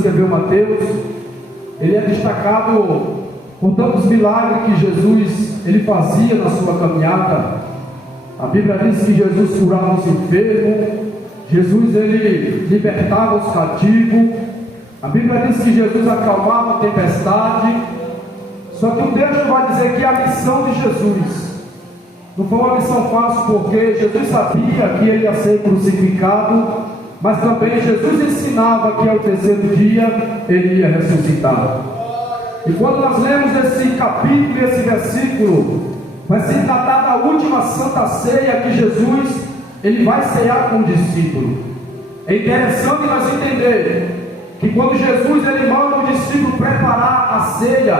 escreveu Mateus, ele é destacado por tantos milagres que Jesus ele fazia na sua caminhada. A Bíblia diz que Jesus curava os enfermos, Jesus ele libertava os cativos. A Bíblia diz que Jesus acalmava a tempestade. Só que o texto vai dizer que a missão de Jesus não foi uma missão fácil, porque Jesus sabia que ele ia ser crucificado, mas também Jesus ensinava que ao terceiro dia ele ia ressuscitar. E quando nós lemos esse capítulo e esse versículo, vai se tratar da última santa ceia que Jesus ele vai cear com o discípulo. É interessante nós entender que quando Jesus ele manda o discípulo preparar a ceia,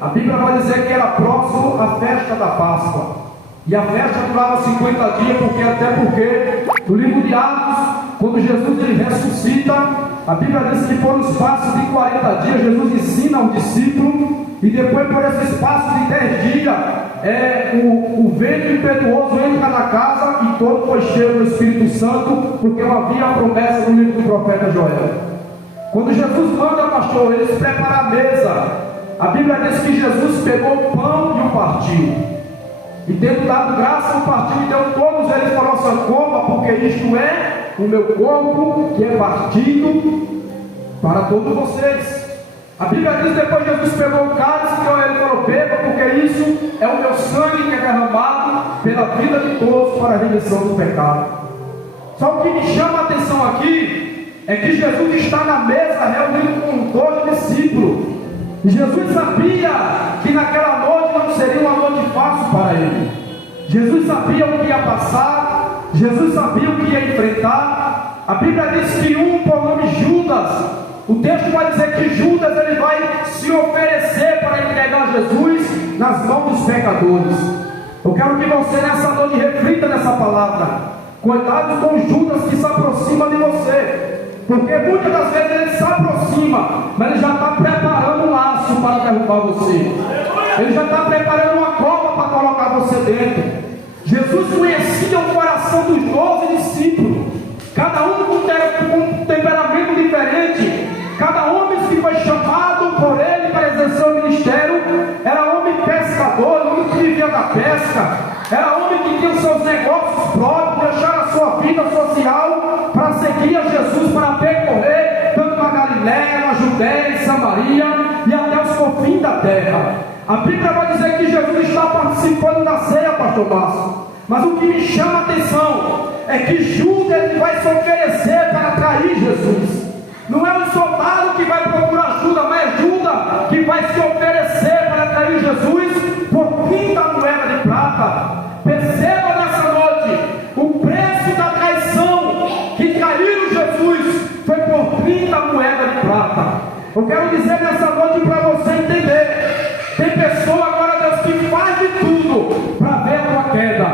a Bíblia vai dizer que era próximo à festa da Páscoa. E a festa durava 50 dias, porque no livro de Atos, quando Jesus ele ressuscita, a Bíblia diz que por um espaço de 40 dias, Jesus ensina ao discípulo, e depois por esse espaço de 10 dias, o vento impetuoso entra na casa e todo foi cheio do Espírito Santo, porque havia a promessa no livro do profeta Joel. Quando Jesus manda, pastor, eles preparam a mesa, a Bíblia diz que Jesus pegou o pão e o partiu. E tendo dado graça, o partiu e deu todos eles, falou assim: coma, porque isto é o meu corpo que é partido para todos vocês. A Bíblia diz depois Jesus pegou o cálice e ele falou: beba, porque isso é o meu sangue que é derramado pela vida de todos para a remissão do pecado. Só o que me chama a atenção aqui é que Jesus está na mesa reunido com 12 discípulos. E Jesus sabia que naquela noite não seria uma noite fácil para ele. Jesus sabia o que ia passar, Jesus sabia o que ia enfrentar. A Bíblia diz que por nome Judas, o texto vai dizer que Judas ele vai se oferecer para entregar Jesus nas mãos dos pecadores. Eu quero que você nessa noite reflita nessa palavra. Cuidado com Judas que se aproxima de você. Porque muitas das vezes ele se aproxima, mas ele já está preparando um laço para derrubar você. Ele já está preparando uma cova para colocar você dentro. Jesus conhecia o coração dos 12 discípulos, cada um com um temperamento diferente. Cada homem que foi chamado por ele para exercer o ministério era homem pescador, homem que vivia da pesca, era homem que tinha os seus negócios próprios, deixaram a sua vida social para seguir a Jesus, para percorrer tanto na Galiléia, na Judéia, em Samaria e até os confins da terra. A Bíblia vai dizer que Jesus está participando da ceia, pastor Márcio. Mas o que me chama a atenção é que Judas ele vai se oferecer para trair Jesus. Não é o soldado que vai procurar ajuda, mas é Judas que vai se oferecer para trair Jesus por 30 moedas de prata. Perceba nessa noite, o preço da traição que traiu Jesus foi por 30 moedas de prata. Eu quero dizer nessa noite para você entender: tem pessoa, agora Deus, que faz de tudo para ver a tua queda.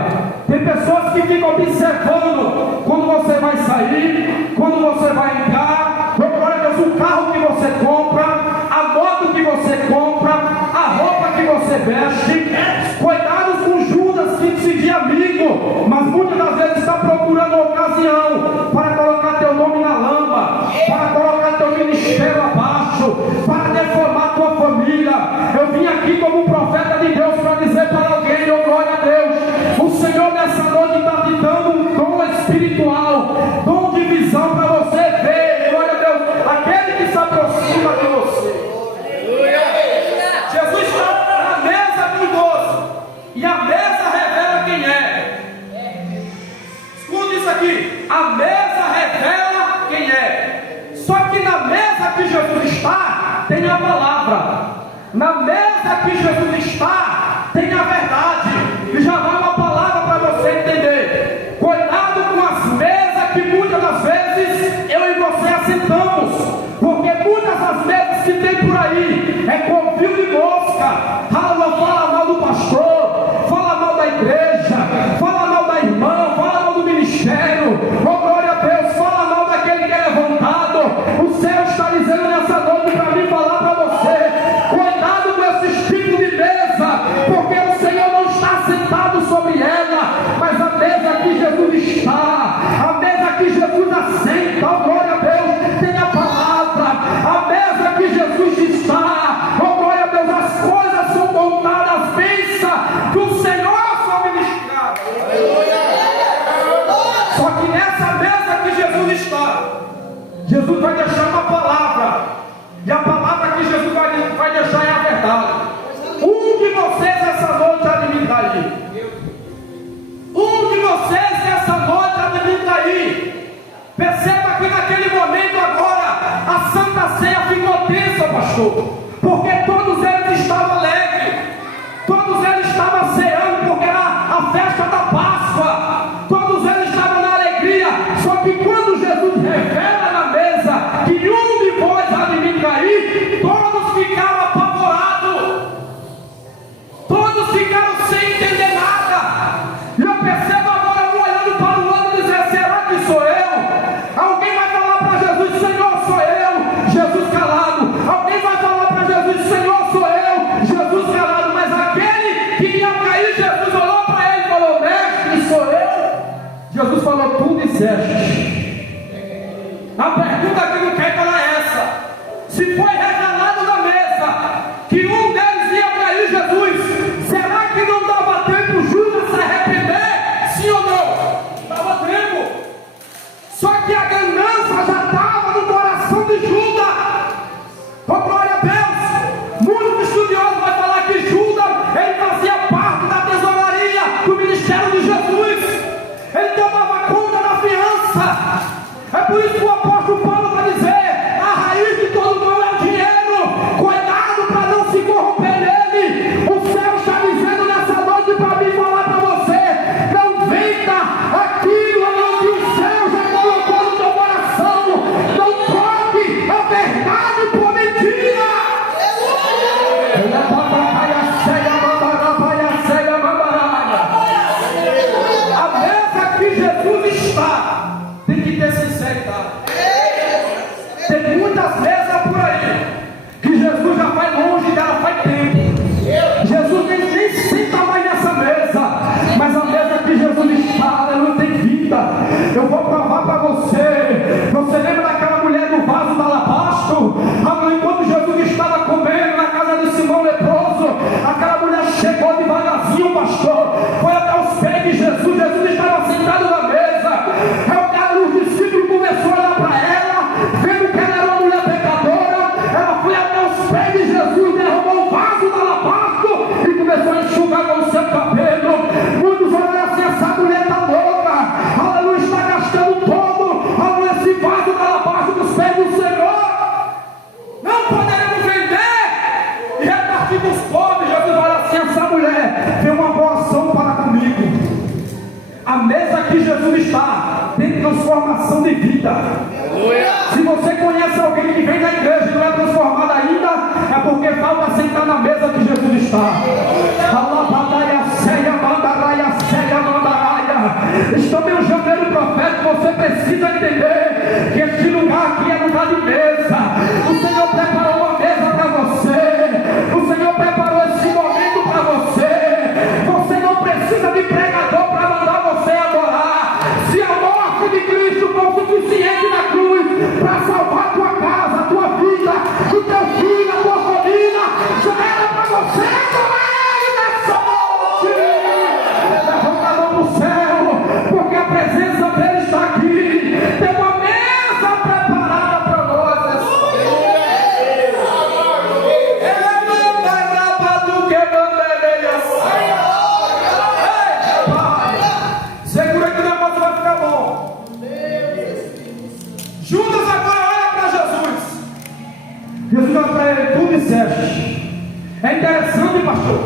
Tem pessoas que ficam observando quando você vai sair, quando você vai entrar. Glória a Deus, o carro que você compra, a moto que você compra, a roupa que você veste. Cuidado com Judas que se diz amigo, mas muitas das vezes está procurando ocasião para colocar teu nome na lama, para colocar teu ministério abaixo, para deformar tua família. Eu vim aqui como profeta de Deus para dizer para alguém: oh, glória a Deus, o Senhor nessa noite está te dando um dom espiritual, dom de visão para você ver, glória a Deus, aquele que se aproxima de você. Jesus está na mesa com 12, e a mesa revela quem é. Escuta isso aqui: a mesa revela quem é. Só que na mesa que Jesus está, tem a palavra. Na mesa que Jesus está, tem a verdade. E já vai uma palavra para você entender. Cuidado com as mesas que muitas das vezes eu e você assentamos, porque muitas das mesas que tem por aí é com fio de mosca. Fala mal do pastor, fala mal da igreja, fala mal da irmã, fala mal do ministério. Oh, glória a Deus, fala mal daquele que é levantado. O céu está dizendo nessa noite para mim falar para você: cuidado com esse tipo de mesa pastor? Porque todos eles estavam alegres, todos eles estavam ceando, porque era a festa da Páscoa, todos eles estavam na alegria. Só que quando Jesus revela na mesa que um de vós há de me trair, todos ficaram apavorados, todos ficaram sem entender nada. E eu percebo agora um olhando para o outro e dizer: será que sou eu? Alguém vai falar para Jesus: Senhor, sou eu. Jesus calado. Alguém vai falar para Jesus: Senhor, sou eu. Jesus calado. Mas aquele que ia cair, Jesus olhou para ele e falou: mestre, sou eu. Jesus falou: tu disseste. A pergunta que não quer falar é essa: se foi revelado na mesa que um deles ia cair, Jesus, será que não dava tempo Judas se arrepender? Sim ou não? Dava tempo. Só que a ganância já estava no coração de Judas. Oh, glória a Deus. Muitos estudiosos vão falar que Judas, ele fazia parte da tesouraria do ministério de Jesus. Ele tomava conta da fiança. É por isso que o apóstolo Paulo vai dizer: a raiz de todo mal é o dinheiro. Cuidado para não se corromper nele. O céu está dizendo nessa noite para mim falar para você: não venda aquilo onde o céu já colocou no teu coração. Não troque a verdade por mentira. A mesa que Jesus está tem que ter sinceridade. Tem muitas mesas por aí que Jesus já vai longe dela faz tempo. Jesus nem senta mais nessa mesa, mas a mesa que Jesus está, ela não tem vida. Eu vou provar para você. Você lembra daquela mulher do vaso da alabastro? Quando Jesus estava comendo na casa de Simão leproso, aquela mulher chegou devagarzinho, pastor, foi até os pés de Jesus. Jesus estava sentado na mesa. Os discípulos começaram a olhar para ela, vendo que ela era uma mulher pecadora. Ela foi até os pés de Jesus, derramou o vaso da alabastro e começou a enxugar com o seu cabelo. Muitos olharam assim: essa mulher está louca, aleluia, está gastando todo, aleluia, esse vaso da alabastro dos pés do Senhor. Não poderemos vender e repartir com os pobres. Jesus olha assim: essa mulher tem uma boa ação para comigo. A mesa que Jesus está tem transformação de vida. Aleluia. Se você conhece alguém que vem da igreja e não é transformado ainda, é porque falta sentar na mesa que Jesus está. Estamos em um janeiro profético. Você precisa entender que este lugar aqui é lugar de mesa. O Senhor preparou uma mesa para você. O Senhor preparou esse momento para você. Você não precisa de pregador para mandar você adorar. Se a morte de Cristo for suficiente na cruz para salvar a tua casa, a tua vida, o teu filho, a tua família, já era para você adorar Ele nessa noite. Levanta a mão no céu, porque a presença dele está aqui. Tem uma mesa preparada para nós. Segura que o negócio vai ficar bom. Judas agora olha para Jesus. Jesus olha para ele: tu disseste. É interessante, pastor,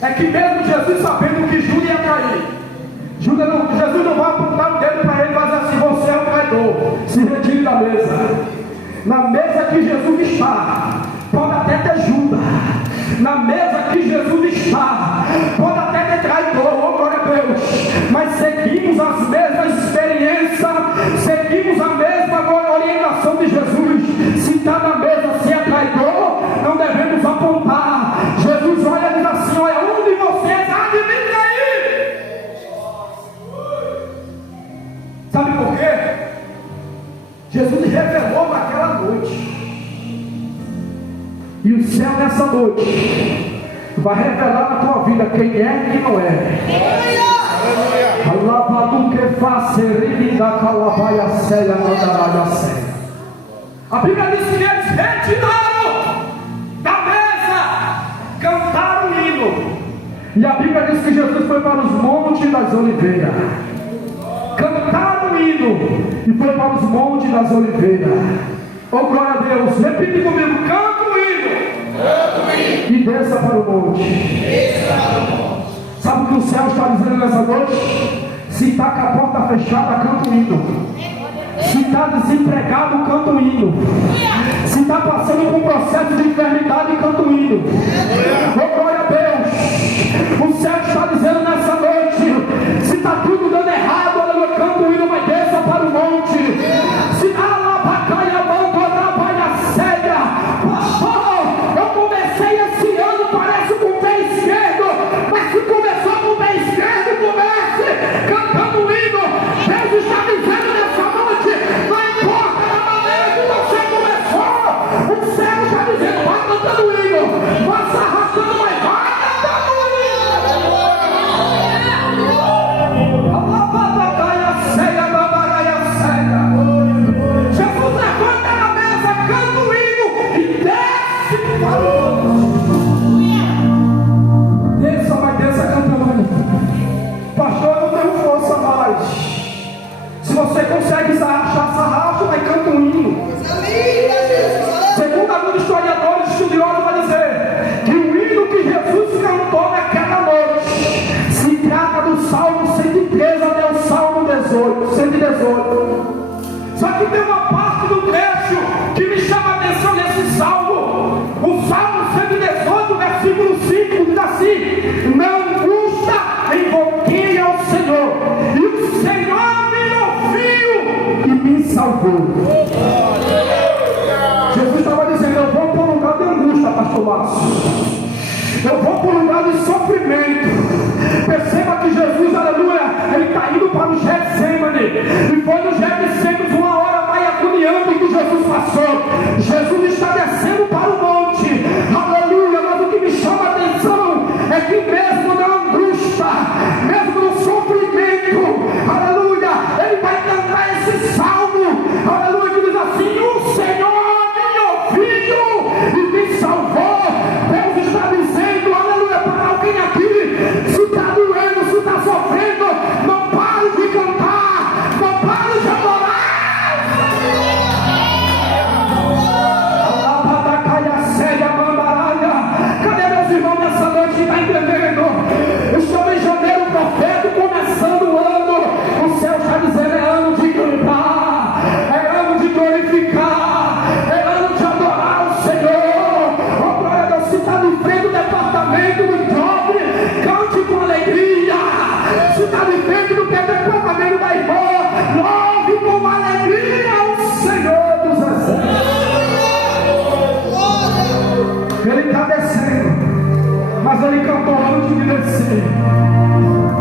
é que mesmo Jesus sabendo que Judas ia cair, Jesus não vai apontar o dedo para ele e vai dizer assim: você é um traidor, se retire da mesa. Na mesa que Jesus está, pode até ter Judas. Na mesa que Jesus está, pode até ter traidor, oh glória a Deus, mas seguimos as mesmas experiências, seguimos a mesma orientação de Jesus. Se está na mesa, se é traidor, não devemos apontar. Jesus olha e diz assim: olha, um de vocês há de me trair. Sabe por quê? Jesus revelou naquela noite. E o céu nessa noite vai revelar na tua vida quem é e quem não é. A Bíblia diz que eles retiraram da mesa, cantaram o hino. E a Bíblia diz que Jesus foi para os montes das oliveiras. Cantaram o hino e foi para os montes das oliveiras. Oh glória a Deus, repite comigo: canto desça para o monte. Sabe o que o céu está dizendo nessa noite? Se está com a porta fechada, canta um hino. Se está desempregado, canta um hino. Se está passando por um processo de enfermidade, canta um hino. Oh, glória a Deus. O céu está dizendo nessa noite: se está tudo dando errado, aleluia, canta um hino, mas desça para o monte. Se alabacaia, mando, alabaia, cega. Pastor, eu comecei esse ano, parece com o pé esquerdo, mas se começou com o pé esquerdo, comece cantando um hino. Deus está dizendo nessa noite: não importa a maneira que você começou, o céu está dizendo: vai cantando o hino, vai se arrastando, mas vai cantando o hino. Jesus levanta na mesa, canta o hino e desce para o monte. Desça, vai desça cantando o hino. Pastor, eu não tenho força mais. Se você consegue se arrasta, vai canta um hino. Segundo alguns historiadores estudiosos, vai dizer que o hino que Jesus cantou naquela noite se trata do Salmo 113 até o Salmo 118. Só que tem uma parte do trecho que me chama a atenção nesse salmo. O Salmo 118, versículo 5, diz assim: na angústia invoquei ao Senhor, e o Senhor me ouviu e me salvou. Jesus estava dizendo: eu vou para um lugar de angústia, pastor Márcio. Eu vou para um lugar de sofrimento. Perceba que Jesus, aleluia, ele está indo para o Getsemane. E foi no Getsemane uma hora mais agoniante que Jesus passou. Jesus está descendo para o monte. Aleluia, mas o que me chama a atenção é que mesmo na angústia, mesmo no sofrimento, aleluia, ele vai cantar esse salmo. Aleluia, que diz assim: o Senhor me ouviu e me salvou. Deus está dizendo, aleluia, para alguém aqui: se está doendo, se está sofrendo, não pare de cantar, não pare de adorar. Cadê meus irmãos nessa noite que está entendendo? Estamos em janeiro profético, começando o ano. O céu está dizendo: é ano de cantar, é ano de glorificar, é ano de adorar o Senhor. Oh, glória a Deus. Se está de frente do departamento do job, cante com alegria. Se está de frente do departamento da irmã, louve com alegria o Senhor dos exércitos. Ele está descendo, mas ele cantou antes de descer.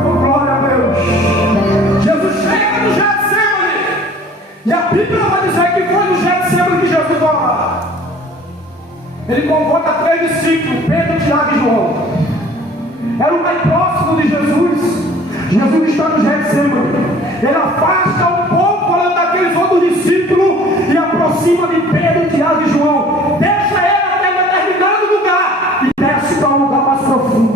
Oh, glória a Deus. Jesus chega no Getsemane, e a Bíblia vai dizer que foi no Getsemane que Jesus vai orar. Ele convoca 3 discípulos, Pedro, Tiago e João. Era o mais próximo de Jesus. Jesus está no Getsemane. Ele afasta um pouco, falando daqueles outros discípulos, e aproxima de Pedro, Tiago e João. Deixa ele até determinado lugar e desce para um lugar mais profundo.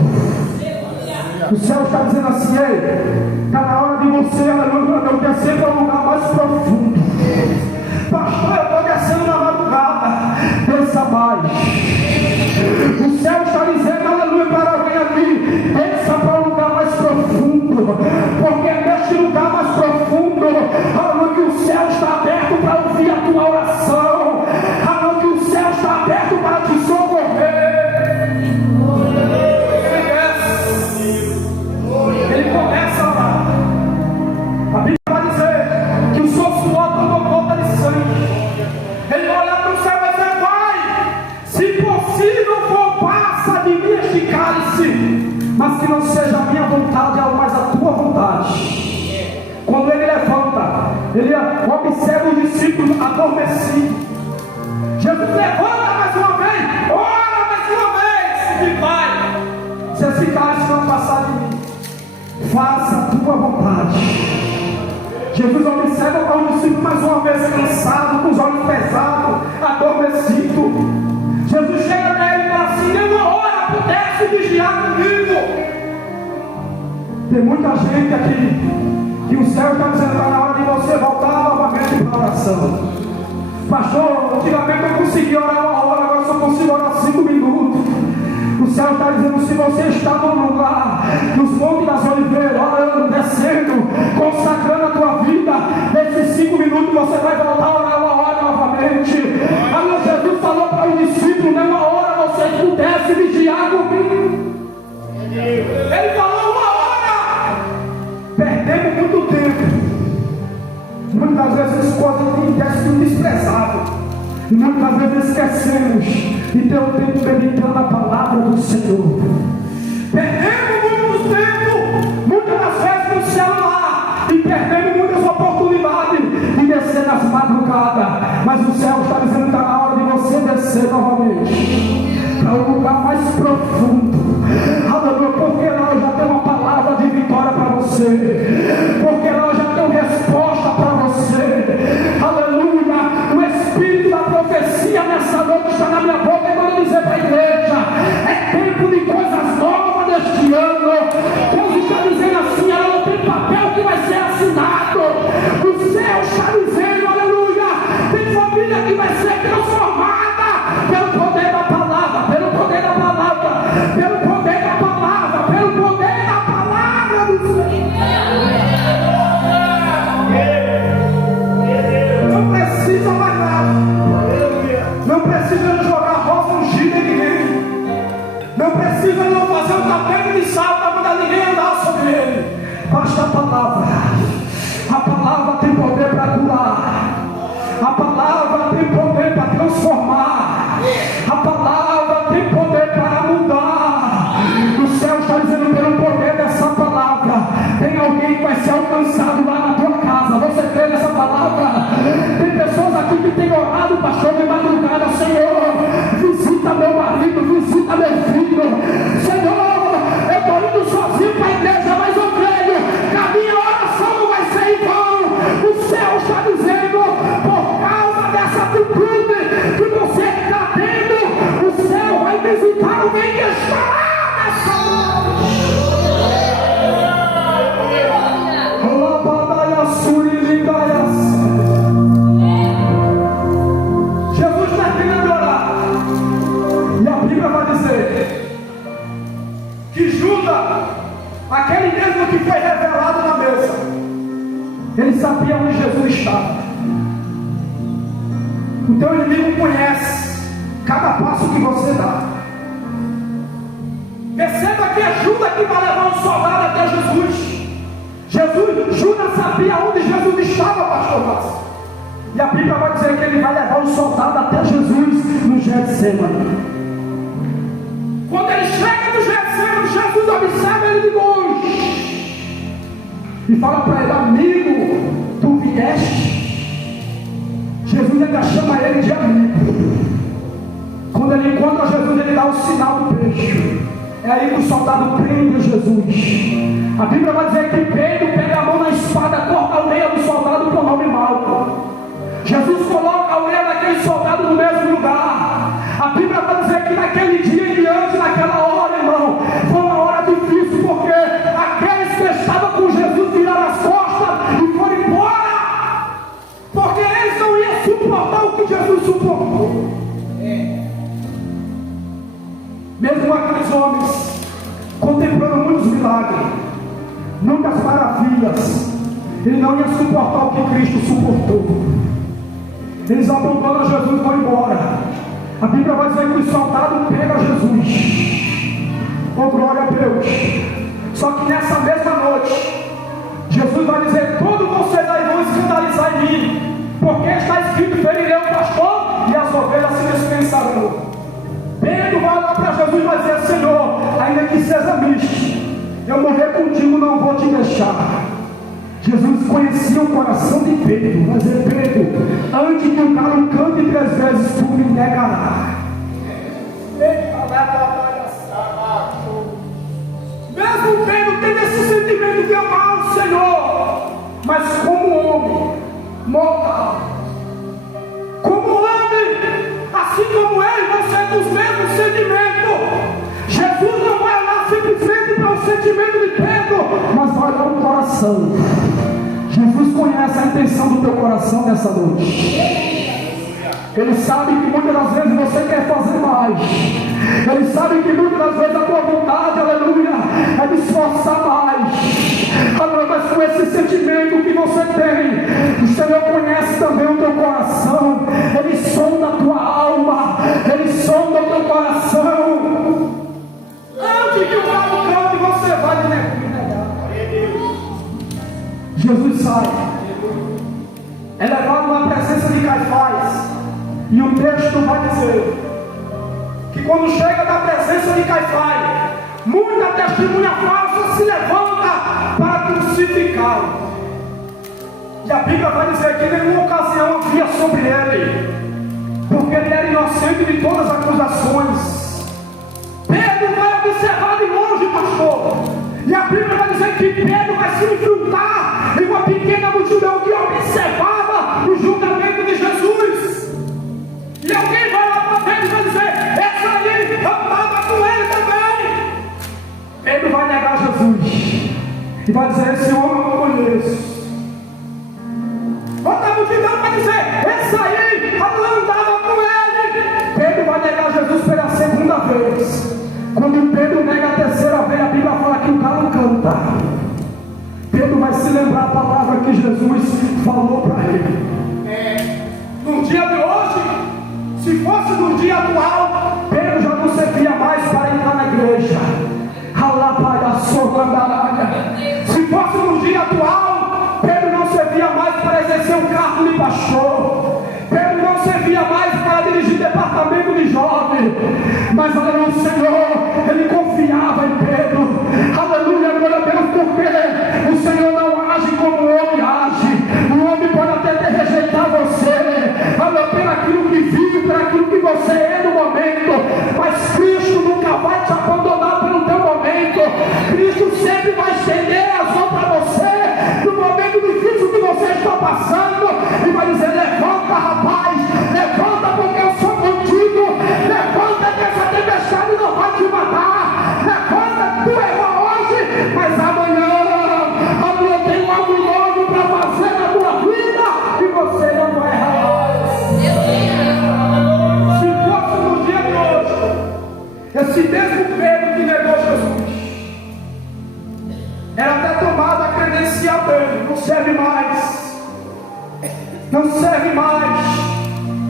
O céu está dizendo assim: ei, está na hora de você, aleluia, eu descer para um lugar mais profundo. Pastor, eu estou descendo na madrugada, desça mais. O céu está dizendo, aleluia, para alguém aqui: desça para um lugar mais profundo, porque é neste lugar mais profundo, aleluia, que o céu está aberto para ouvir a tua oração, aleluia, que o céu está aberto para te socorrer. Ele começa a orar. A Bíblia vai dizer que o seu suor tomou conta de sangue. Ele vai olhar para o céu e vai dizer: Pai, se possível for, passa de mim este cálice, mas que não seja a minha vontade, mas a tua vontade. Quando ele levanta, ele observa os discípulos adormecidos. Jesus levanta mais uma vez, ora mais uma vez, e vai: se esse cálice não passar de mim, faça a tua vontade. Jesus observa para o discípulo mais uma vez, cansado, com os olhos pesados, adormecido. Jesus chega nele e fala assim: em uma hora pudesse vigiar comigo. Tem muita gente aqui que o céu está dizendo: está na hora de você voltar novamente para a oração. Pastor, antigamente eu conseguia orar 1 hora, agora eu só consigo orar 5 minutos. O céu está dizendo: se você está no lugar dos Montes das Oliveiras, orando, descendo, consagrando a tua vida, nesses 5 minutos você vai voltar a orar uma hora novamente. Aí Jesus falou para o discípulo: nem uma hora vocês pudessem vigiar comigo. Ele falou: uma hora. Perdemos muito tempo. Muitas vezes coisas têm sido desprezadas. E muitas vezes esquecemos de ter o tempo meditando a palavra do Senhor. Perdemos muito tempo, muitas das vezes no celular, e perdemos muitas oportunidades de descer nas madrugadas. Mas o céu está dizendo que está na hora de você descer novamente para um lugar mais profundo. Aleluia, porque lá eu já tenho uma palavra de vitória para você, porque lá eu já tenho resposta para você. Aleluia. O Espírito da profecia nessa noite está na minha boca, e quando eu dizer para a igreja: é tempo de coisas novas neste ano. Deus está dizendo assim: ela não tem papel que vai ser assinado. O céu está dizendo: aleluia, tem família que vai ser transformada pelo poder da palavra, pelo poder da palavra, pelo poder da palavra, pelo poder da palavra do Senhor. Não precisa mais nada. Não precisa jogar rosa ungida em ninguém. Não precisa não fazer um tapete de sal para mandar ninguém andar sobre ele. Basta a palavra. A palavra tem poder para curar. A palavra tem poder para transformar. A palavra tem poder para mudar. O céu está dizendo: pelo poder dessa palavra, tem alguém que vai ser alcançado lá na tua casa. Você crê nessa palavra? Tem pessoas aqui que têm orado, pastor, de madrugada: Senhor, visita meu marido, visita meu filho. Senhor, eu estou indo sozinho para a igreja, mas eu creio que a minha oração não vai ser em vão. O céu está dizendo: por causa dessa atitude que você está tendo, o céu vai visitar alguém que está nessa noite. Jesus termina de orar, e a Bíblia vai dizer que Judas, aquele mesmo que foi revelado na mesa, ele sabia onde Jesus estava. O teu inimigo conhece cada passo que você dá. Perceba que é Judas que vai levar um soldado até Jesus. Judas sabia onde Jesus estava, pastor Márcio. E a Bíblia vai dizer que ele vai levar um soldado até Jesus no Getsemane. Quando ele chega no Getsemane, Jesus observa ele de longe e fala para ele: amigo, tu vieste? Jesus ainda chama ele de amigo. Quando ele encontra Jesus, ele dá o sinal do peixe. É aí que o soldado prende Jesus. A Bíblia vai dizer que Pedro pega a mão na espada, corta a orelha do soldado por nome Malco. Jesus coloca a orelha daquele soldado no mesmo lugar. A Bíblia vai dizer que naquele dia em diante, naquela hora, irmão, foi uma hora difícil, porque aqueles que estavam com Jesus viraram as costas e foram embora, porque eles não iam suportar o que Jesus suportou. Mesmo aqueles homens contemplando muitos milagres, muitas maravilhas, eles não iam suportar o que Cristo suportou. Eles abandonam Jesus e vão embora. A Bíblia vai dizer que o soldado pega Jesus. Oh, glória a Deus. Só que nessa mesma noite, Jesus vai dizer: todos vocês aí vão escandalizar em mim, porque está escrito: ferirei o pastor e as ovelhas se dispensarão. Pedro vai lá para Jesus e vai dizer: Senhor, ainda que seja misto, eu morrer contigo, não vou te deixar. Jesus conhecia o coração de Pedro, mas é: Pedro, antes que o galo cante 3 vezes, tu me negarás. Mesmo Pedro tendo esse sentimento de amar o Senhor, mas como homem mortal, como homem, assim como ele, você tem os mesmos sentimentos. Jesus não vai olhar simplesmente para o sentimento de Pedro, mas vai olhar o coração. Jesus conhece a intenção do teu coração nessa noite. Ele sabe que muitas das vezes você quer fazer mais. Ele sabe sabe que muitas das vezes a tua vontade, aleluia, é de esforçar mais. Mas com esse sentimento que você tem, o Senhor conhece também o teu coração. Ele sonda a tua alma, Ele sonda o teu coração. Antes que o galo cante, você vai de negar. Jesus sai, é levado na presença de Caifás, e o texto vai dizer que quando chega na presença de Caifás, muita testemunha falsa se levanta para crucificá-lo. E a Bíblia vai dizer que em nenhuma ocasião havia sobre ele, porque ele era inocente de todas as acusações. Pedro vai observar de longe, pastor, e a Bíblia vai dizer que Pedro vai se enfrentar em uma pequena multidão que observava o julgamento de Jesus. E alguém vai lá para Pedro e vai dizer: essa aí andava com ele também. Pedro vai negar Jesus e vai dizer: esse homem eu não conheço. Outra multidão vai dizer: essa aí andava com ele. Pedro vai negar Jesus pela segunda vez. Quando Pedro nega a terceira vez, a Bíblia fala que o galo canta. Pedro vai se lembrar a palavra que Jesus falou para ele. No dia de hoje, se fosse no dia atual, Pedro já não servia mais para entrar na igreja. Se fosse no dia atual, Pedro não servia mais para exercer o cargo de pastor. Pedro não servia mais para dirigir departamento de jovem. Mas aleluia, o Senhor, ele confiava em Pedro. Aleluia, glória a Deus, porque o Senhor não age como o homem age. O homem pode até ter rejeitado você, aleluia, pelo aquilo que vive, pelo aquilo que você é no momento. Mas Cristo nunca vai te abandonar pelo teu momento. Cristo sempre vai estender as mãos para você no momento difícil que você está passando e vai dizer: levanta, rapaz, levanta, porque eu sou contigo. Levanta, que essa tempestade não vai te matar. Levanta, tu errou hoje, mas amanhã eu tenho algo novo para fazer na tua vida e você não vai errar. Se fosse no dia de hoje, esse mesmo Pedro que negou Jesus era até tomado a credencial dele: não serve mais, não serve mais.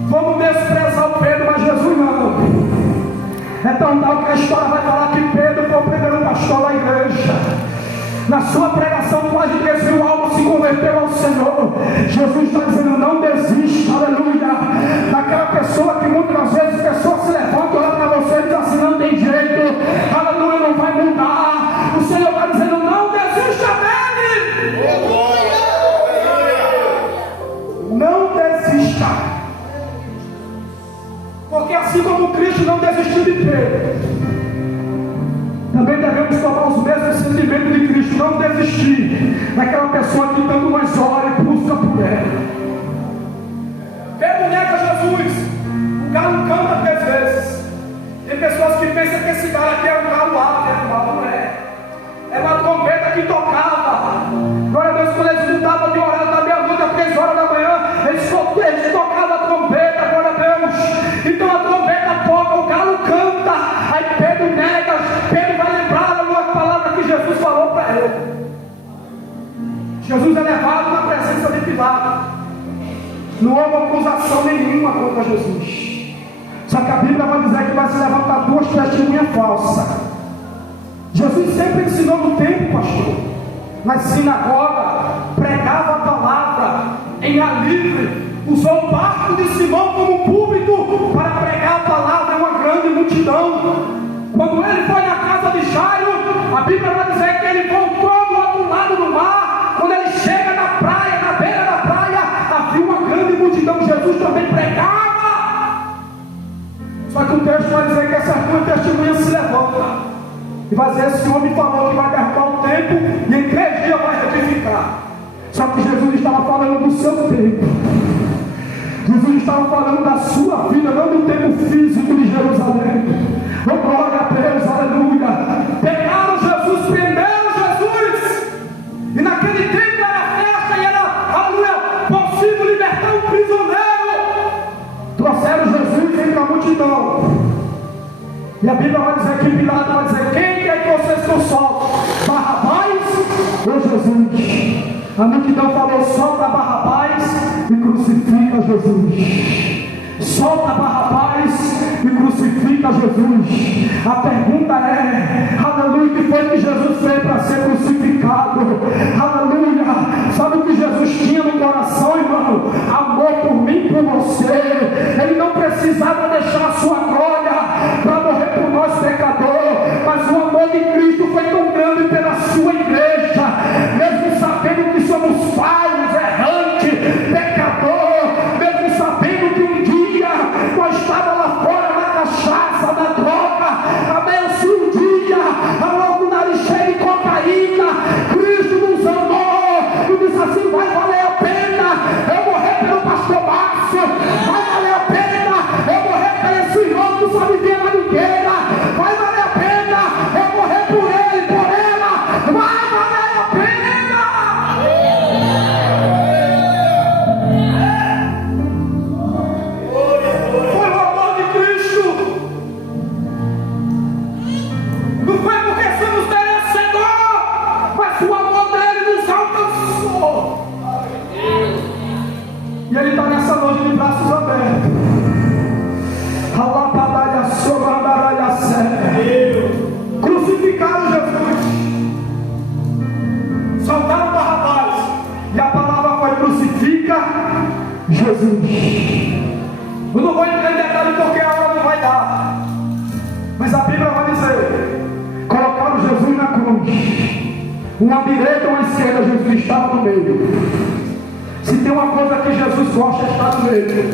Vamos desprezar o Pedro, mas Jesus não. É tão tal que a história vai falar que Pedro foi o primeiro pastor da igreja. Na sua pregação, quase 10.000 almas se converteram ao Senhor. Jesus está dizendo: não desista, aleluia, daquela pessoa que muitas vezes pessoas se levantam, olham para você e dizem assim: não tem jeito, aleluia, não vai mudar. O Senhor está dizendo: não desista dele. Não desista. Porque assim como Cristo não desistiu de Pedro, também devemos tomar os mesmos sentimentos de Cristo. Não desistir daquela pessoa que tanto mais ora e busca por ela. Pedro nega Jesus. O galo canta 3 vezes. Tem pessoas que pensam que esse galo aqui é um galo ave, não é. É uma trombeta que tocava. Glória a Deus, quando eles lutavam de orar da meia-noite às 3 horas da manhã, eles tocavam a trombeta, glória a Deus. Então a trombeta toca, o galo canta. Aí Pedro nega. Pedro vai lembrar da uma palavra que Jesus falou para ele. Jesus é levado na presença de Pilato. Não houve acusação nenhuma contra Jesus. Só que a Bíblia vai dizer que vai se levantar 2 testemunhas falsas. Jesus sempre ensinou no templo, pastor, na sinagoga, pregava a palavra em ar livre, usou o barco de Simão como púlpito para pregar a palavra em uma grande multidão. Quando ele foi na casa de Jairo, a Bíblia vai dizer que ele voltou do outro lado do mar. Quando ele chega na praia, na beira da praia, havia uma grande multidão. Jesus também pregava. Só que o texto vai dizer que essa duas testemunhas se levanta e vai dizer: esse homem falou que vai derrubar o templo e em 3 dias vai retificar. Só que Jesus estava falando do seu tempo. Jesus estava falando da sua vida, não do tempo físico de Jerusalém. Oh, glória a Deus, aleluia. Pegaram Jesus, prenderam Jesus, e naquele tempo era festa e era, aleluia, possível libertar um prisioneiro. Trouxeram Jesus entre a multidão. E a Bíblia vai dizer que Pilato vai dizer: quem quer que vocês que eu solte? Barrabás ou Jesus? A multidão falou: solta Barrabás e crucifica Jesus. Solta Barrabás e crucifica Jesus. A pergunta é: aleluia, o que foi que Jesus fez para ser crucificado? Aleluia. Sabe o que Jesus tinha no coração, irmão? Amor por mim e por você. Ele não precisava deixar a sua glória para morrer por nós pecadores, mas o amor de Cristo foi tão grande pela sua igreja, mesmo sabendo que somos falhos, errantes, pecadores, mesmo sabendo que um dia nós estávamos lá fora na cachaça, na droga, amém, se um dia logo o nariz cheio de cocaína, Cristo nos amou e disse assim: vai valer a pena eu morrer pelo pastor Márcio, vai valer a pena eu morrer por esse irmão que só vivia na ligueira, vai valer a pena eu morrer por ele, por ela, vai valer a pena. Foi o amor de Cristo, não foi porque somos merecedores, mas o amor dele nos alcançou. E ele está nessa noite de braços abertos. Crucificaram Jesus, soltaram Barrabás, e a palavra foi: crucifica Jesus. Eu não vou entrar em detalhe porque a hora não vai dar, mas a Bíblia vai dizer: colocaram Jesus na cruz, uma direita ou uma esquerda, Jesus estava no meio. Se tem uma coisa que Jesus gosta, é estar no meio.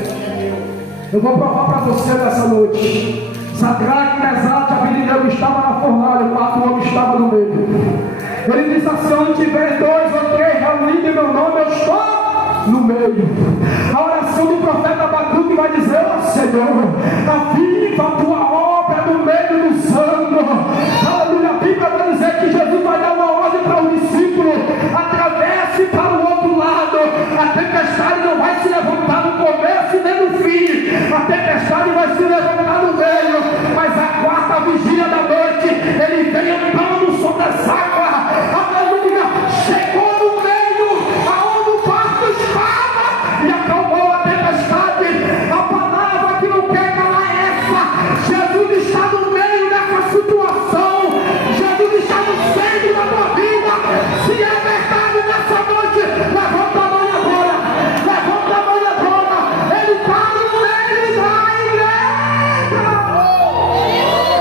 Eu vou provar para você nessa noite. Sadraque, Mesaque e Abednego estavam na fornalha, 4 homens estavam no meio. Ele disse assim: onde tiver 2 ou 3 reunidos em meu nome, eu estou no meio. A oração do profeta Abacuque vai dizer: ó Senhor, aviva a tua obra no meio dos anos. Aleluia. A Bíblia vai dizer que Jesus vai dar uma ordem para o discípulo: atravesse para o outro lado. A tempestade não vai se levantar no começo nem no fim, a tempestade vai se levantar no meio, mas a 4ª vigília da noite ele vem andando sobre as águas. Aleluia. Chegou no meio aonde o barco estava e acalmou a tempestade. A palavra que não quer calar é essa: Jesus está no meio dessa situação, Jesus está no centro da tua vida. Se é verdade nessa noite, levanta a mão agora, levanta a mão agora. Ele está no meio da igreja.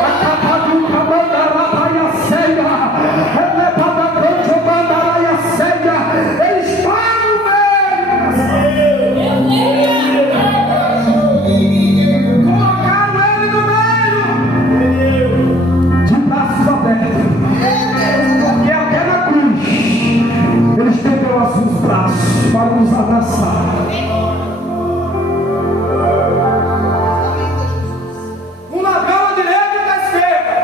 A capa do camada vai a ceia, elevada a cruz, manda a ceia. Ele está no meio. Colocaram ele no meio, de braços abertos, porque até na cruz ele estendeu os braços para nos abraçar. Um ladrão à direita e à esquerda.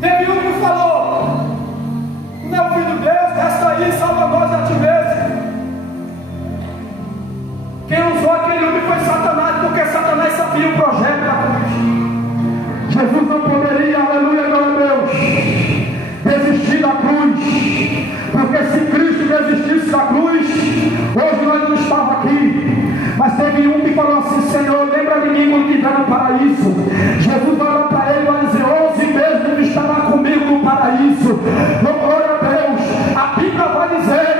Teve um que falou: meu filho Deus, resta aí, salva nós a ti mesmo. Quem usou aquele homem foi Satanás, porque Satanás sabia o projeto da cruz. Jesus não poderia, aleluia, meu Deus, desistir da cruz, porque se Cristo desistisse da cruz, hoje nós não estávamos aqui. Mas teve um que falou assim: Senhor, lembra de mim quando estiver no paraíso. Jesus vai olhar para ele e vai dizer: hoje mesmo estará comigo no paraíso. Glória a Deus. A Bíblia vai dizer: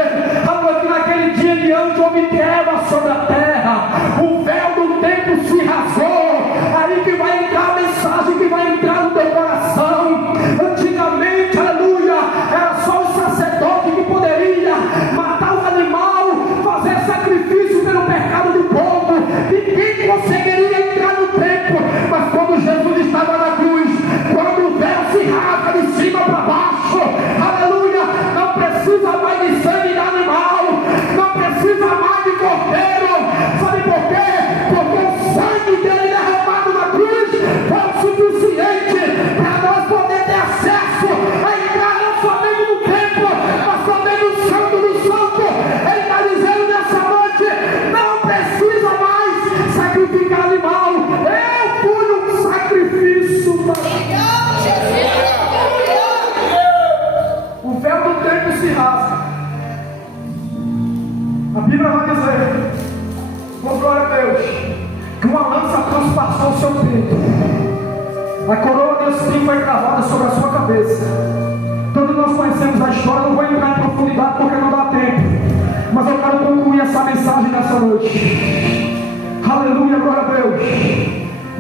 que naquele dia diante houve treva sobre a terra, o véu do tempo se rasgou. Aí que vai entrar a mensagem que vai entrar no teu coração. Antigamente, aleluia, era só o sacerdote que poderia matar o animal, fazer sacrifício pelo pecado do povo. Ninguém conseguiria entrar no templo, mas A coroa de espinho foi cravada sobre a sua cabeça. Todos nós conhecemos a história, não vou entrar em profundidade porque não dá tempo. Mas eu quero concluir essa mensagem nessa noite. Aleluia, glória a Deus.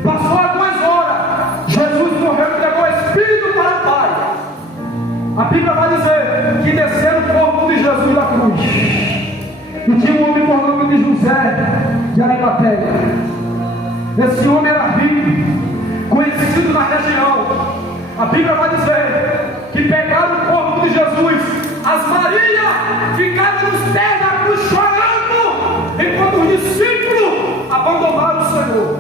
Passou algumas horas, Jesus morreu e entregou o Espírito para o Pai. A Bíblia vai dizer que desceram o corpo de Jesus da cruz. E tinha um homem por nome de José de Arimateia. Esse homem era rico, conhecido na região. A Bíblia vai dizer que pegaram o corpo de Jesus. As Marias ficaram nos pés da cruz chorando, enquanto os discípulos abandonaram o Senhor.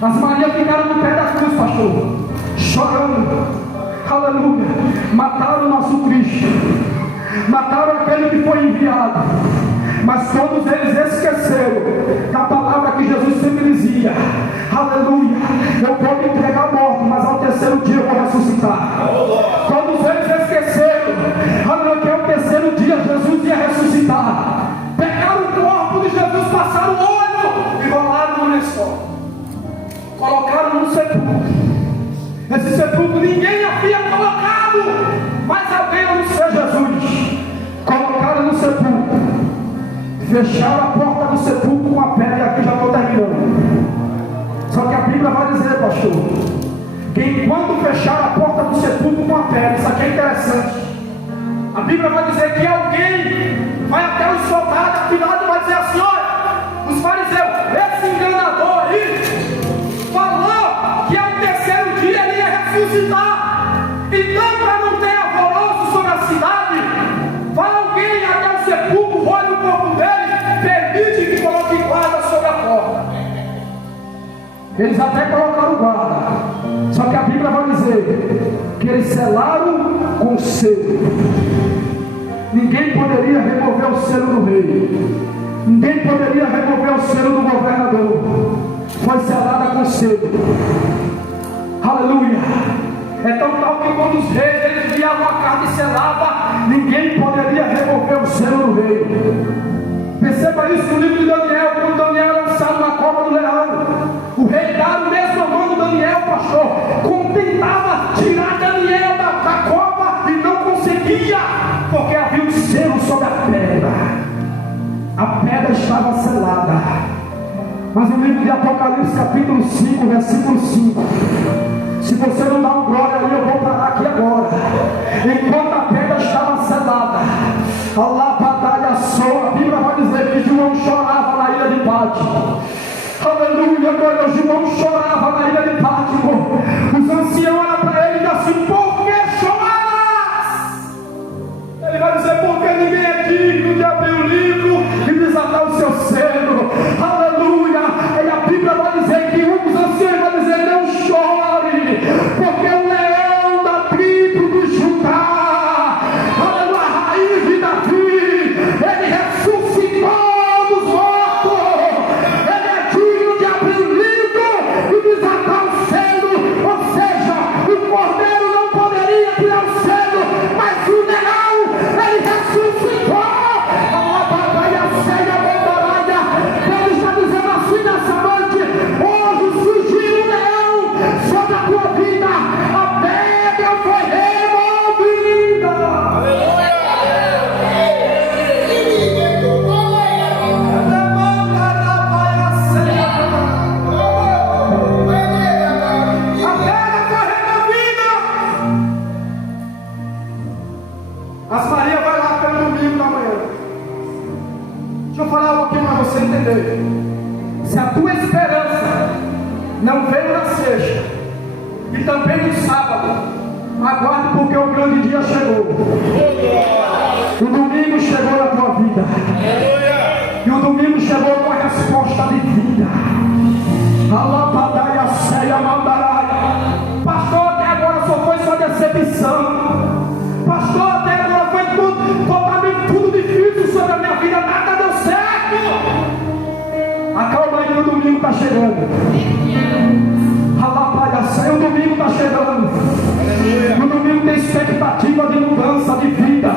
As Marias ficaram no pé da cruz, pastor, chorando. Aleluia. Mataram o nosso Cristo, mataram aquele que foi enviado, mas todos eles esqueceram da palavra que Jesus sempre dizia: aleluia, eu vou me entregar morto, mas ao terceiro dia eu vou ressuscitar. Todos eles esqueceram, aleluia, que ao terceiro dia Jesus ia ressuscitar. Pegaram o corpo de Jesus, passaram o olho e rolaram no lençol, colocaram no sepulcro. Esse sepulcro ninguém havia colocado, mas alguém, a não ser Jesus, colocaram no sepulcro, fecharam a porta do sepulcro com a pedra. E aqui já estou terminando. Só que a Bíblia vai dizer, pastor, que enquanto fecharam a porta do sepulcro com a pedra, isso aqui é interessante. A Bíblia vai dizer que alguém vai até os soldados, afinal, vai dizer assim: olha, os fariseus, esse enganador aí falou que ao terceiro dia ele ia ressuscitar. Então, para não ter alvoroço sobre a cidade, vai alguém até o sepulcro, olha o corpo dele, permite que coloque guarda sobre a porta. Eles até colocaram guarda, só que a Bíblia vai dizer que eles selaram com selo. Ninguém poderia remover o selo do rei, ninguém poderia remover o selo do governador. Foi selada com selo. Aleluia. É tão tal que quando os reis eles enviavam a carta e selava, ninguém poderia remover o selo do rei. Perceba isso no livro de Daniel, quando Daniel é lançado na cova do leão. O rei Dário, mesmo amando Daniel, pastor, tentava tirar Daniel da cova e não conseguia, porque havia um selo sobre a pedra. A pedra estava selada. Mas no livro de Apocalipse, capítulo 5, versículo 5, se você não dá um glória ali, eu vou parar aqui agora. Enquanto a pedra estava selada, a Bíblia vai dizer que João chorava na ilha de Pátimo. Aleluia, glória. João chorava na ilha de Pátimo. Os anciãos olham para ele e dizem assim: por que choras? Ele vai dizer: porque ninguém é digno de abrir o livro e desatar o seu selo. Aleluia. E a Bíblia vai dizer que um dos anciãos vai dizer: não chore, porque o leão da tribo de Judá, aleluia, a raiz de Davi, ele ressuscitou dos mortos. Ele é digno de abrir o livro e desatar o selo. Ou seja, o cordeiro não poderia tirar o selo, mas o leão, ele ressuscitou. Ele está dizendo assim nessa noite: hoje surgiu um leão sobre a tua vida, a pedra foi removida. A pedra foi removida. As Maria vai lá pelo domingo da manhã. Deixa eu falar algo aqui para você entender. Se a tua esperança não veio na sexta e também no sábado, aguarde, porque o grande dia chegou. O domingo chegou na tua vida. E o domingo chegou com a resposta de vida. Alabadaia, ceia, mandaraia. Pastor, até agora só foi só decepção. Pastor, até agora foi totalmente tudo difícil sobre a minha vida, nada deu certo. Acalma aí que o domingo está chegando. O domingo está chegando. O domingo tem expectativa de mudança de vida.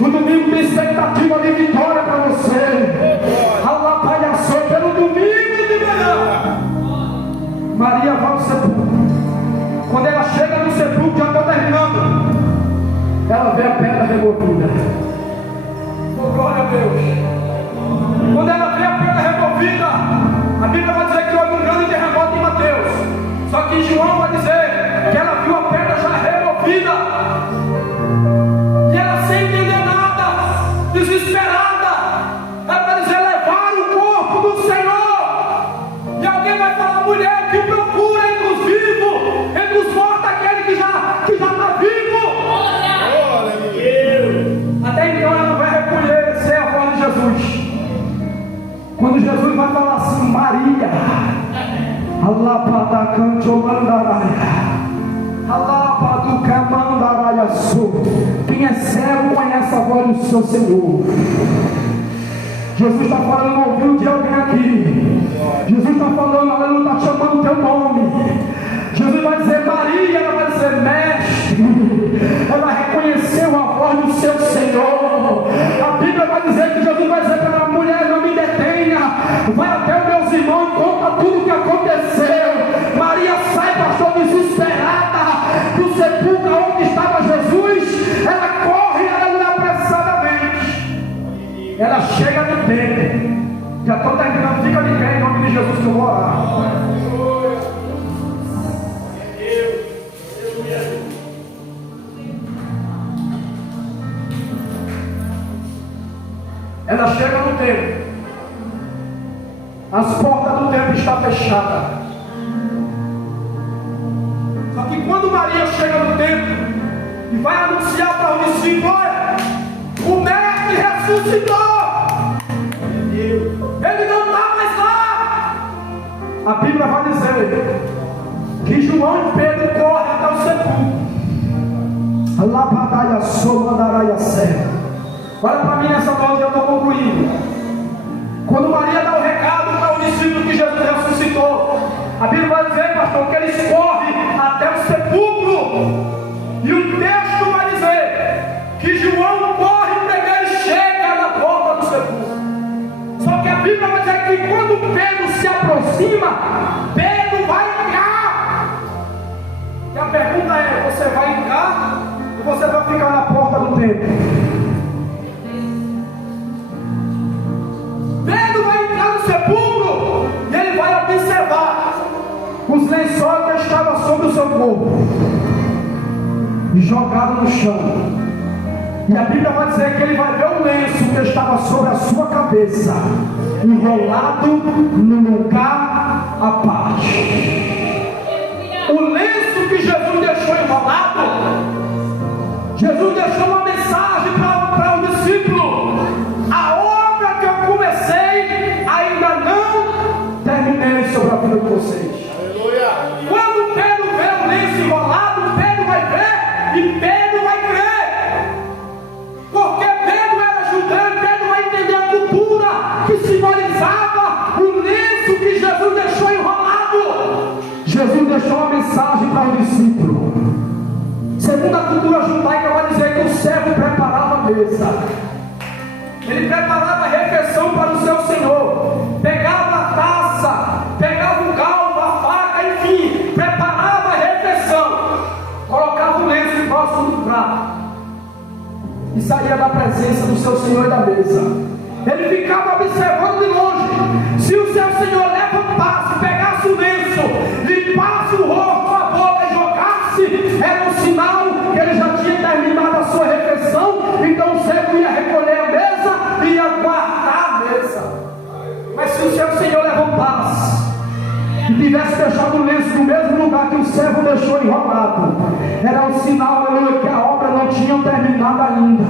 O domingo tem expectativa de vitória para você. Pelo domingo de manhã, Maria vai ao sepulcro. removida. Oh, glória a Deus. Quando ela vê a pedra removida, a Bíblia vai dizer que houve um grande terremoto em Mateus. Só que João vai dizer que ela viu a pedra já removida. E ela, sem entender nada, desesperada, ela vai dizer: levaram o corpo do Senhor. E alguém vai falar: mulher, que procura entre os vivos, entre os mortos, aquele que já está vivo. Até então ela não vai reconhecer a voz de Jesus. Quando Jesus vai falar assim: Maria, quem é cego conhece a voz do seu Senhor. Jesus está falando no ouvido de alguém aqui. Jesus está falando, ela não está chamando o teu nome. Jesus vai dizer Maria, ela vai dizer mestre. Ela reconheceu a voz do seu Senhor. A Bíblia vai dizer que Jesus vai dizer para ela: mulher, não me detenha, vai até os meus irmãos e conta tudo o que aconteceu. Maria sai, pastor, desesperada do sepulcro onde estava Jesus. Ela corre, ela apressadamente. Ela chega no templo. Já estou terminando, fica de pé em nome de Jesus que eu vou orar. Ela chega no templo. As portas do templo estão fechadas. Só que quando Maria chega no templo e vai anunciar para os discípulos: olha, o mestre ressuscitou. Ele não está mais lá. A Bíblia vai dizer que João e Pedro correm até o sepulcro. Olha para mim nessa noite, eu estou concluindo. Quando Maria dá o recado para o discípulo que Jesus ressuscitou, a Bíblia vai dizer, pastor, que eles correm até o sepulcro. E o texto vai dizer que João corre primeiro e chega na porta do sepulcro. Só que a Bíblia vai dizer que quando Pedro se aproxima, Pedro vai entrar. E a pergunta é: você vai entrar ou você vai ficar na porta do templo? Pedro vai entrar no sepulcro e ele vai observar os lençóis que estavam sobre o seu corpo, jogado no chão. E a Bíblia vai dizer que ele vai ver o lenço que estava sobre a sua cabeça, enrolado no lugar à parte. O lenço que Jesus deixou enrolado, Jesus deixou uma mensagem para o discípulo: a obra que eu comecei ainda não terminei sobre a vida de vocês. Aleluia. Quando Pedro vê o lenço enrolado, Pedro vai ver e Pedro vai crer. Porque Pedro era judeu e Pedro vai entender a cultura que simbolizava o lenço que Jesus deixou enrolado. Jesus deixou uma mensagem para o discípulo. Segundo a cultura judaica, vai dizer que o servo preparava a mesa. Ele preparava a refeição para o seu senhor. Pegava a taça, pegava o galvo, a faca, enfim, preparava a refeição. Colocava o lenço embaixo do prato e saía da presença do seu senhor e da mesa. Ele ficava observando de longe. Se o seu senhor levantasse, pegasse o lenço, limpasse o rosto, a boca e jogasse, era um sinal que ele já tinha terminado a sua refeição. Então o servo ia recolher a mesa e ia guardar a mesa. Mas se o seu senhor levantasse e tivesse deixado o lenço no mesmo lugar que o servo deixou enrolado, era um sinal, aleluia, que a obra não tinha terminado ainda.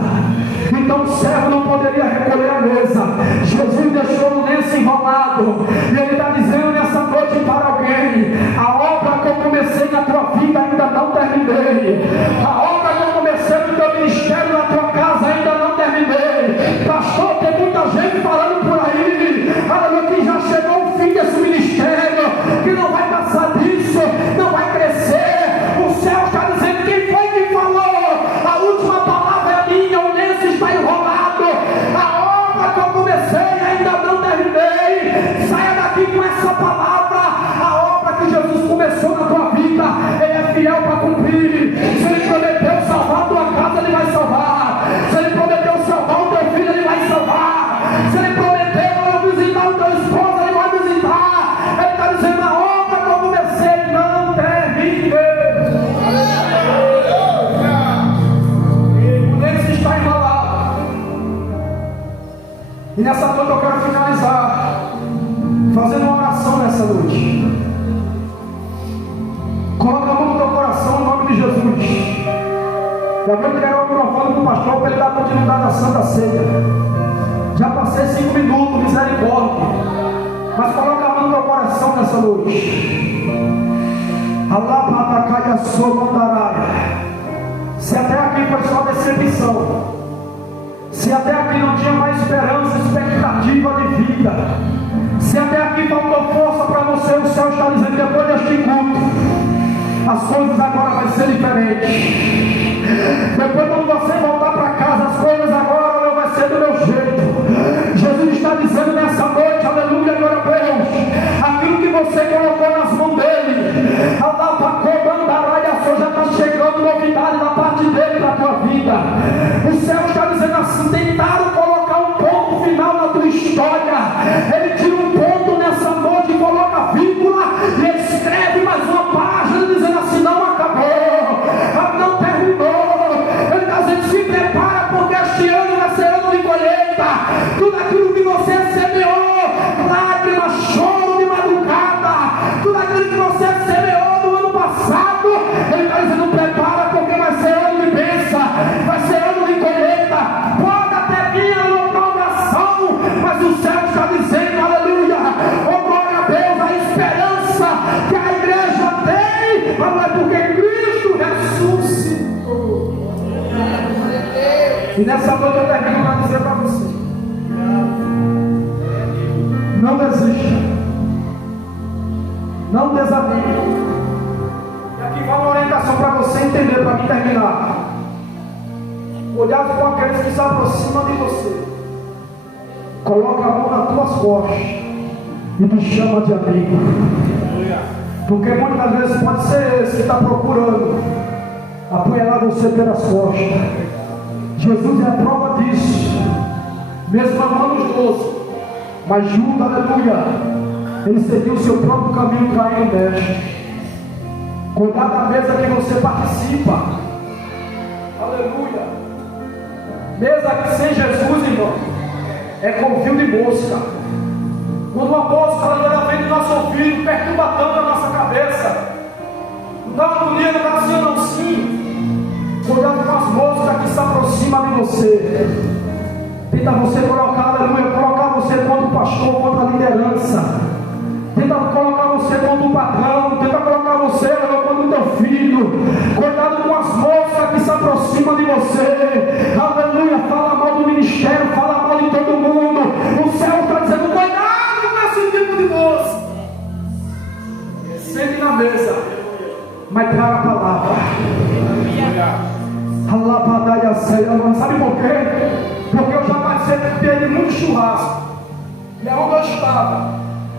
Então o servo não poderia recolher a mesa. Jesus deixou o lenço enrolado e ele está dizendo nessa noite para alguém: a obra que eu comecei na tua vida ainda não terminei. A obra que eu comecei no teu ministério, na tua casa, ainda não terminei. Pastor, tem muita gente falando por aí, aleluia, que já chegou o fim desse ministério, que não vai passar disso, não vai crescer. O céu está dizendo: quem foi que falou? A última palavra é minha, o lenço está enrolado. A obra que eu comecei ainda não terminei. Saia da E nessa noite eu quero finalizar fazendo uma oração nessa noite. Coloca a mão no teu coração em nome de Jesus. Já vou entregar o microfone para o pastor para ele dar continuidade à Santa Ceia. Já passei 5 minutos, misericórdia. Mas coloca a mão no teu coração nessa noite. Se até aqui foi só decepção, se até aqui não tinha mais esperança, expectativa de vida, se até aqui faltou força para você, o céu está dizendo: depois deste culto, as coisas agora vão ser diferentes. Depois, quando você voltar para casa, as coisas agora não vai ser do meu jeito. Jesus está dizendo nessa noite, aleluia, glória a Deus, aquilo que você colocou nas mãos dele, já está chegando novidade da parte dele na tua vida. O céu está dizendo assim: tentaram colocar um ponto final na tua história. Ele tira um ponto nessa noite e coloca vírgula e escreve mais uma página dizendo assim: não acabou, não terminou. Ele está dizendo: se prepara, porque este ano vai ser ano de colheita. Tudo aquilo que você semeou, lágrimas, choro de madrugada, tudo aquilo que você semeou no ano passado, ele está dizendo: prepara, porque vai ser ano de bênção, vai ser ano de colheita. Pode até vir a prolongação, mas o céu está dizendo, aleluia, oh glória a Deus, a esperança que a igreja tem, mas é porque Cristo ressuscitou. E nessa noite eu termino para dizer para você: não desista, não desanime. E aqui vai uma orientação para você entender, para mim terminar. Olhar com aqueles que se aproximam de você, coloca a mão nas tuas costas e te chama de amigo. Porque muitas vezes pode ser esse que está procurando apunhalar você pelas costas. Jesus é a prova disso, mesmo amando os 12, mas Judas, aleluia, ele seguiu o seu próprio caminho, traindo o mestre. Cuidar da mesa que você participa, aleluia. Mesa que sem Jesus, irmão, é covil de mosca. Quando uma mosca ela vem do nosso ouvido, perturba tanto a nossa cabeça, não dá uma agonia, não dá assim ou não sim. Cuidado com as moscas que se aproximam de você. Tenta você colocar, aleluia, colocar você contra o pastor, contra a liderança. Tenta colocar você contra o patrão, tenta colocar você contra o teu filho. Cuidado com as moças que se aproximam de você. Aleluia, fala mal do ministério, fala mal de todo mundo. O céu está dizendo: cuidado com esse tipo de moça. Sente na mesa, mas traga a palavra. Sabe por quê? Porque eu já participei de muito churrasco. E aonde eu estava,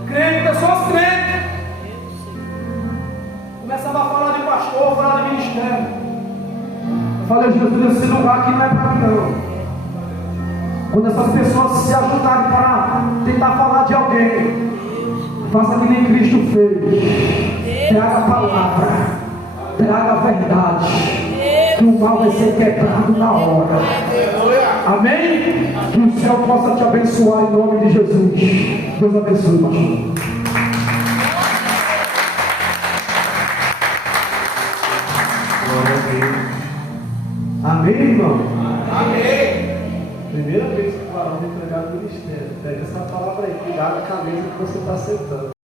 crente, pessoas crentes, começava a falar de pastor, falar de ministério. Eu falei: Jesus, esse lugar aqui não é para mim não. Quando essas pessoas se ajuntarem para tentar falar de alguém, faça que nem Cristo fez. Traga a palavra, traga a verdade, que o mal vai ser quebrado na hora. Amém? Que o céu possa te abençoar em nome de Jesus. Deus abençoe, pastor. Amém, irmão? Amém. Primeira vez que o varão vai entregar no ministério. Pega essa palavra aí, cuidado com a mesa que você está sentando.